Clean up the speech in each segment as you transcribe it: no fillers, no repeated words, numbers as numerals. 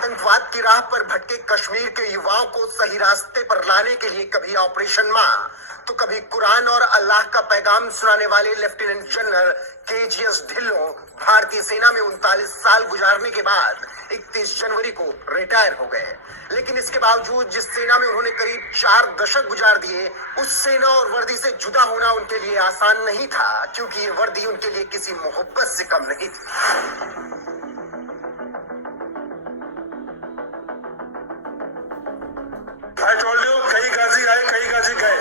आतंकवाद की राह पर भटके कश्मीर के युवाओं को सही रास्ते पर लाने के लिए कभी ऑपरेशन मां तो कभी कुरान और अल्लाह का पैगाम सुनाने वाले लेफ्टिनेंट जनरल केजीएस ढिल्लों भारतीय सेना में 39 साल गुजारने के बाद 31 जनवरी को रिटायर हो गए। लेकिन इसके बावजूद जिस सेना में उन्होंने करीब 4 दशक गुजार दिए, उस सेना और वर्दी से जुदा होना उनके लिए आसान नहीं था, क्योंकि ये वर्दी उनके लिए किसी मोहब्बत से कम नहीं थी। I told you, कई गाजी आए, कई गाजी गए।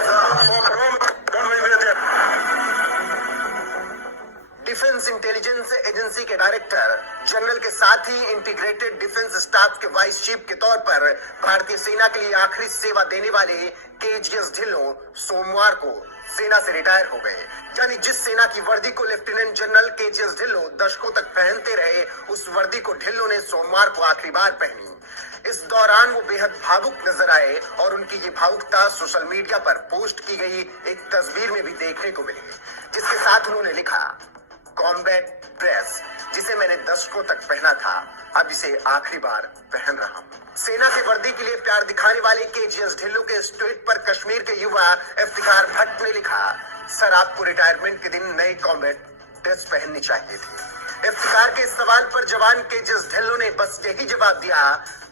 डिफेंस इंटेलिजेंस एजेंसी के डायरेक्टर जनरल के साथ ही इंटीग्रेटेड डिफेंस स्टाफ के वाइस चीफ के तौर पर भारतीय सेना के लिए आखिरी सेवा देने वाले केजीएस ढिल्लों सोमवार को सेना से रिटायर हो गए। यानी जिस सेना की वर्दी को लेफ्टिनेंट जनरल केजीएस ढिल्लों दशकों तक पहनते रहे, उस वर्दी को ढिल्लों ने सोमवार को आखिरी बार पहनी। इस दौरान वो बेहद भावुक नजर आए और उनकी ये भावुकता सोशल मीडिया पर पोस्ट की गई एक तस्वीर में भी देखने को मिली, जिसके साथ उन्होंने लिखा, कॉम्बैट ड्रेस जिसे मैंने दशकों तक पहना था, अब इसे आखिरी बार पहन रहा हूँ। सेना की वर्दी के लिए प्यार दिखाने वाले केजीएस ढिल्लों के इस ट्वीट पर कश्मीर के युवा इफ्तिखार भट्ट ने लिखा, सर आपको रिटायरमेंट के दिन नई कॉम्बैट ड्रेस पहननी चाहिए थी। इफ्तिखार के इस सवाल पर जवान केजीएस ढिल्लों ने बस यही जवाब दिया,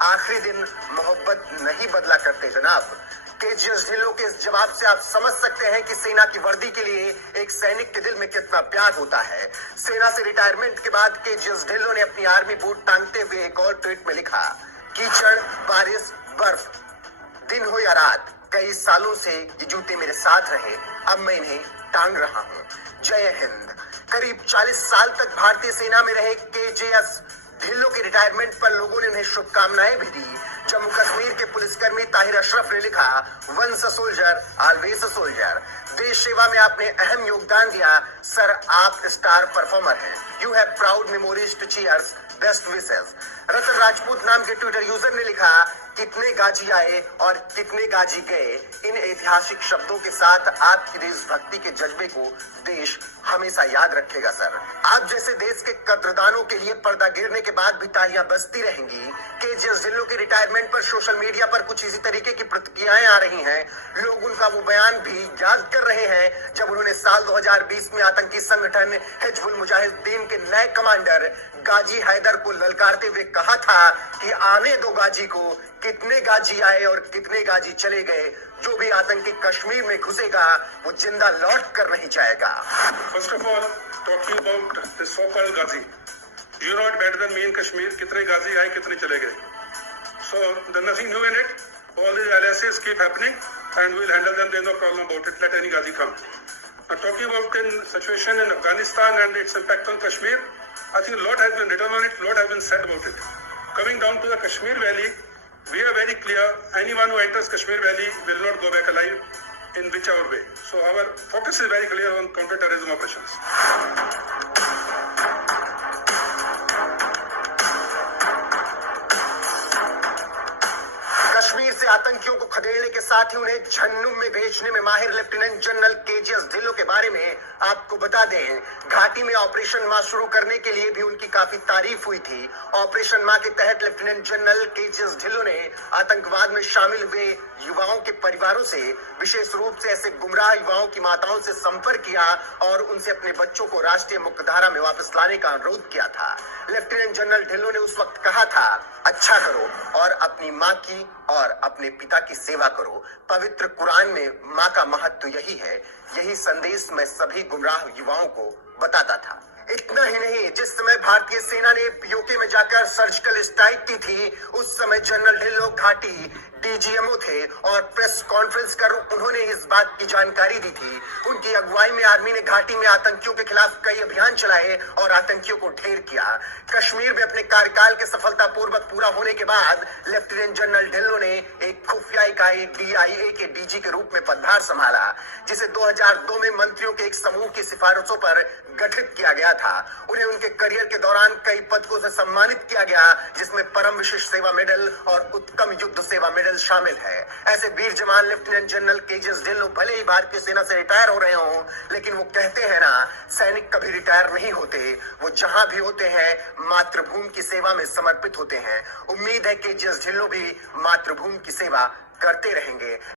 आखिरी दिन मोहब्बत नहीं बदला करते जनाब। केजीएस ढिल्लों के इस जवाब से आप समझ सकते हैं कि सेना की वर्दी के लिए एक सैनिक के दिल में कितना प्यार होता है। सेना से रिटायरमेंट के बाद केजीएस ढिल्लों ने अपनी आर्मी बूट टांगते हुए एक और ट्वीट में लिखा, कीचड़, बारिश, बर्फ, दिन हो या रात, कई सालों से ये जूते मेरे साथ रहे, अब मैं इन्हें टांग रहा हूँ। जय हिंद। करीब 40 साल तक भारतीय सेना में रहे केजीएस ढिल्लों के रिटायरमेंट पर लोगों ने उन्हें शुभकामनाएं भी दी। जम्मू कश्मीर के पुलिसकर्मी ताहिर अशरफ ने लिखा, once a soldier always a soldier. देश सेवा में आपने अहम योगदान दिया सर, आप स्टार परफॉर्मर हैं। You have proud memories to cheers, best wishes. Ratan Rajput नाम के ट्विटर यूजर ने लिखा, कितने गाजी आए और कितने गाजी गए। इन ऐतिहासिक शब्दों के साथ आपकी देशभक्ति के जज्बे को देश हमेशा याद रखेगा सर। आप जैसे देश के कद्रदानों के लिए पर्दा गिरने के बाद भी तालियां बजती रहेंगी। केजीएस ढिल्लों के रिटायरमेंट पर सोशल मीडिया पर कुछ इसी तरीके की प्रतिक्रियाएं आ रही हैं। लोग उनका वो बयान भी याद कर रहे हैं जब उन्होंने साल 2020 में आतंकी संगठन हिजबुल मुजाहिदीन के नए कमांडर गाजी हैदर को ललकारते हुए कहा था कि आने दो गाजी को, कितने गाजी आए और कितने गाजी चले गए, जो भी आतंकी कश्मीर में घुसेगा वो जिंदा लौट कर नहीं जाएगा। First of all, talking about the so-called Ghazi, you know it better than me in Kashmir. कितने गाजी आए, कितने चले गए. So there's nothing new in it. All these LSAs keep happening, and we'll handle them. There's no problem about it. Let any Ghazi come. Now talking about in situation in Afghanistan and its impact on Kashmir, I think a lot has been written on it. A lot has been said about it. Coming down to the Kashmir Valley, we are very clear. Anyone who enters Kashmir Valley will not go back alive in whichever way. So our focus is very clear on counter-terrorism operations. Kashmir से आतंकियों को खदेड़ने के साथ ही उन्हें जहन्नुम में भेजने में माहिर लेफ्टिनेंट जनरल केजीएस ढिल्लों के बारे में आपको बता दें, घाटी में ऑपरेशन मां शुरू करने के लिए भी उनकी काफी तारीफ हुई थी। ऑपरेशन मां के तहत लेफ्टिनेंट जनरल केजीएस ढिल्लों ने आतंकवाद में शामिल हुए युवाओं के परिवारों से, विशेष रूप से ऐसे गुमराह युवाओं की माताओं से संपर्क किया और उनसे अपने बच्चों को राष्ट्रीय मुख्यधारा में वापस लाने का अनुरोध किया था। लेफ्टिनेंट जनरल ढिल्लों ने उस वक्त कहा था, अच्छा करो और अपनी माँ की और अपने पिता की सेवा करो। पवित्र कुरान में माँ का महत्व यही है। यही संदेश मैं सभी गुमराह युवाओं को बताता था। इतना ही नहीं, जिस समय भारतीय सेना ने पीओके में जाकर सर्जिकल स्ट्राइक की थी, उस समय जनरल ढिल्लों घाटी डीजीएमओ थे और प्रेस कॉन्फ्रेंस कर उन्होंने इस बात की जानकारी दी थी। उनकी अगुवाई में आर्मी ने घाटी में आतंकियों के खिलाफ कई अभियान चलाए और आतंकियों को ढेर किया। कश्मीर में अपने कार्यकाल के सफलतापूर्वक पूरा होने के बाद लेफ्टिनेंट जनरल ढिल्लों ने एक खुफिया इकाई डीआईए के डीजी के रूप में पदभार संभाला, जिसे 2002 में मंत्रियों के एक समूह की सिफारिशों पर गठित किया गया था। उन्हें उनके करियर के दौरान कई पदकों से सम्मानित किया गया, जिसमें परम विशिष्ट सेवा मेडल और उत्तम युद्ध सेवा मेडल मेडल शामिल है। ऐसे वीर जवान लेफ्टिनेंट जनरल केजीएस ढिल्लों भले ही भारतीय सेना से रिटायर हो रहे हों, लेकिन वो कहते हैं ना, सैनिक कभी रिटायर नहीं होते। वो जहां भी होते हैं मातृभूमि की सेवा में समर्पित होते हैं। उम्मीद है केजीएस ढिल्लों भी मातृभूमि की सेवा करते रहेंगे।